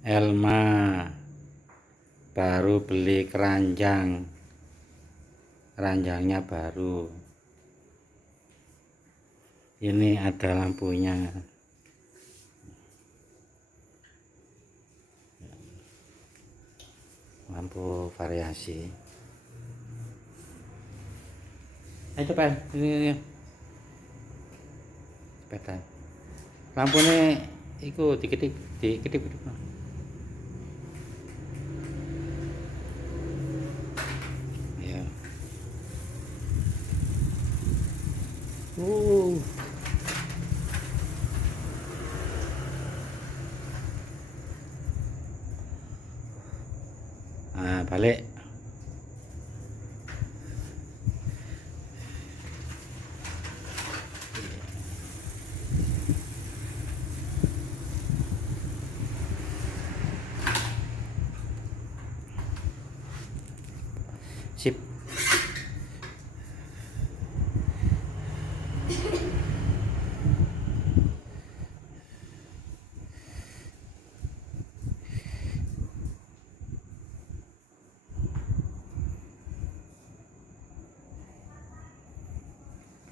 Elma baru beli keranjangnya baru. Ini ada lampunya, lampu variasi. Ayo Pak, ini sepeda. Lampunya iku diketip. Ya. Nah, balik. Sip.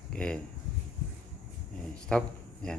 Oke. Stop ya.